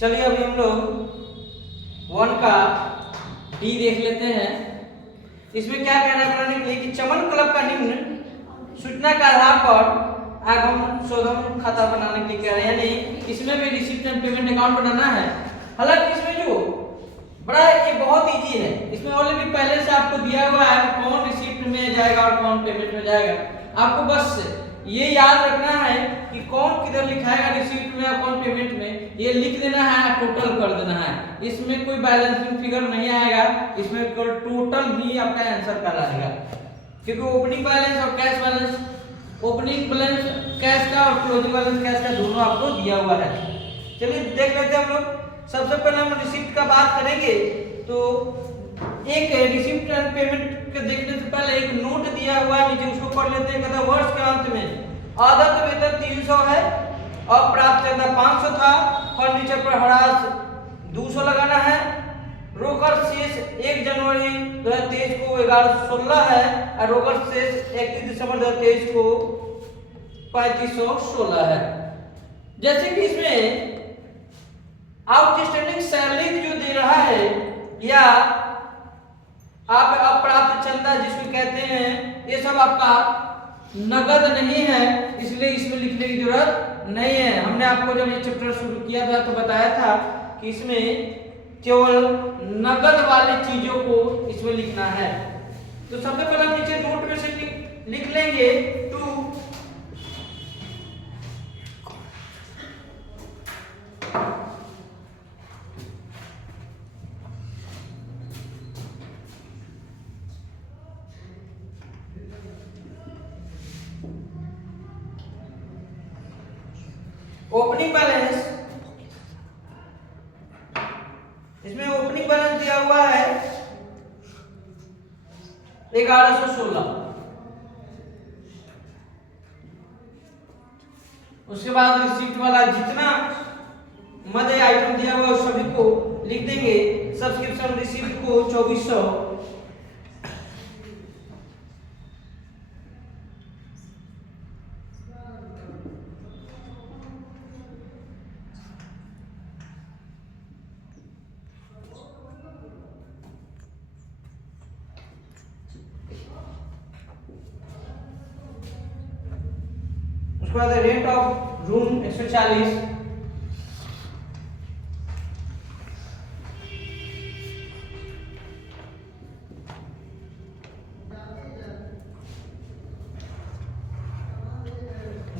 चलिए अभी हम लोग 1 का डी देख लेते हैं। इसमें क्या कहना है बनाने के लिए कि चमन क्लब का निम्न सूचना के आधार पर आगम शोधन खाता बनाने के लिए कह रहे हैं, यानी इसमें भी रिसीप्ट एंड पेमेंट अकाउंट बनाना है। हालांकि इसमें जो बड़ा ये बहुत इजी है, इसमें ऑलरेडी पहले से आपको दिया हुआ है कौन रिसीप्ट में जाएगा और कौन पेमेंट में जाएगा। आपको बस ये याद रखना है कि कौन किधर लिखाएगा रिसीप्ट में और कौन पेमेंट में, ये लिख देना है, टोटल कर देना है। इसमें कोई बैलेंसिंग फिगर नहीं आएगा, इसमें केवल टोटल ही आपका आंसर कहलाएगा, क्योंकि ओपनिंग बैलेंस और cash balance, opening balance cash का और क्लोजिंग बैलेंस कैश का दोनों आपको दिया हुआ है। चलिए देख लेते हैं हम लोग। सबसे पहले हम रिसीप्ट का बात करेंगे तो एक रिसीप्ट एंड पेमेंट के देखने से पहले एक नोट दिया हुआ है नीचे, उसको पढ़ लेते हैं। कहता वर्ष के अंत में आदत वेतन 300 है और प्राप्त चंदा 500 था, फर्नीचर पर हरास 200 लगाना है, रोकड़ शेष 1 जनवरी 2023 को 1116 है और रोकड़ शेष 31 दिसंबर 2023 को 3516 है। जैसे कि इसमें आउटस्टैंडिंग सैलरी जो दे रहा है या आप अप्राप्त चंदा जिसको कहते हैं, ये सब आपका नगद नहीं है, इसलिए इसमें लिखने की जरूरत नहीं है। हमने आपको जब ये चैप्टर शुरू किया था तो बताया था कि इसमें केवल नगद वाली चीजों को इसमें लिखना है। तो सबसे पहले हम नीचे नोट में से लिख लेंगे टू ओपनिंग बैलेंस। इसमें ओपनिंग बैलेंस दिया हुआ है 1116। उसके बाद रिसीप्ट वाला जितना मध्य आइटम दिया हुआ है सभी को लिख देंगे। सब्सक्रिप्शन रिसीप्ट को 2400, उसके बाद rent of room 140,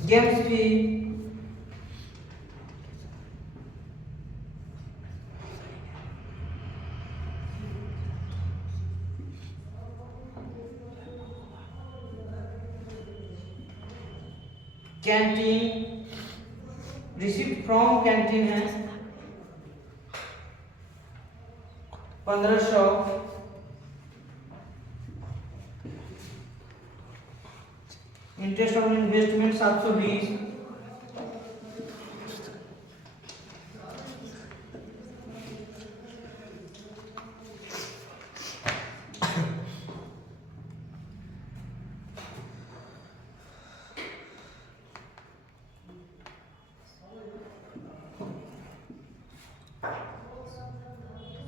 games fee, canteen, receipt from canteen है 1500, interest on investment 720,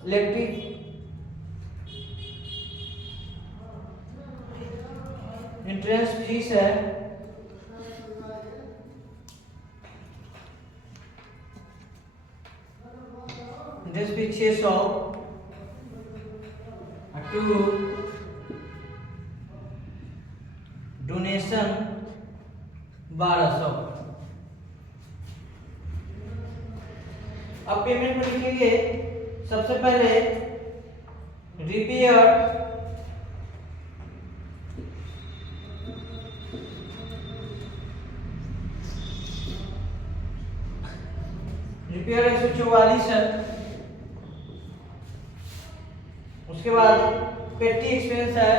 electric entrance fees है 600, टू डोनेशन 1200। अब पेमेंट में लिखेंगे सबसे पहले रिपेयर रिपेयर 144 है। उसके बाद पेटी एक्सपेंस है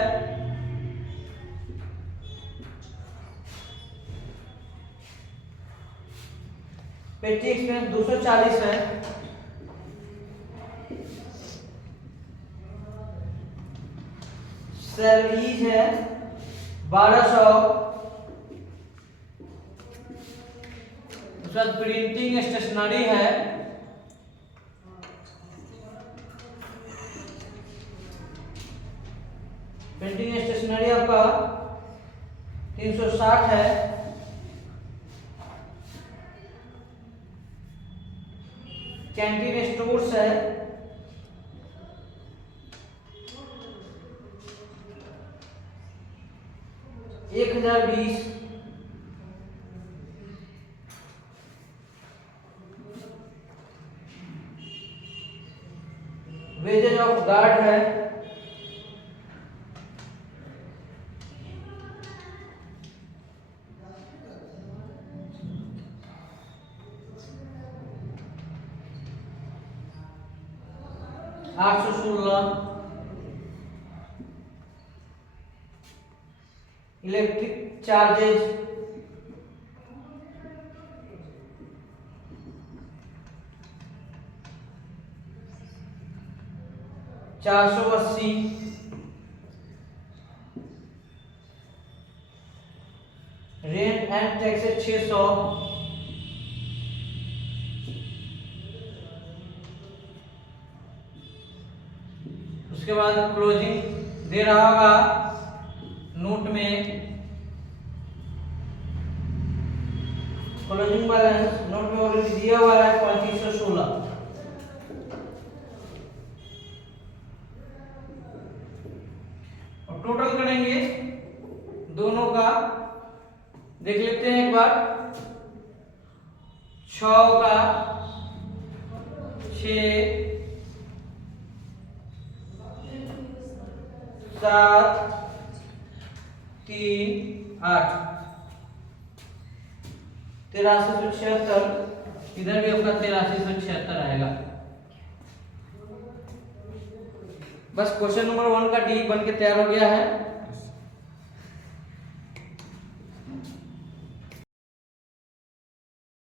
पेटी एक्सपेंस 240 है। सैलरीज है 1200। उसके बाद प्रिंटिंग स्टेशनरी है प्रिंटिंग स्टेशनरी आपका 360 है। कैंटीन स्टोर्स है 1020। वेजेज ऑफ गार्ड है 816। Electric charges 480। Rent and taxes 600। उसके बाद क्लोजिंग दे रहा होगा नोट में, क्लोजिंग बैलेंस नोट में ऑलरेडी दिया हुआ है 3516। और टोटल करेंगे दोनों का, देख लेते हैं एक बार। 6 का 6 7 3 8 8376। इधर भी आपका 8376 आएगा। बस क्वेश्चन नंबर 1 का डी बन के तैयार हो गया है।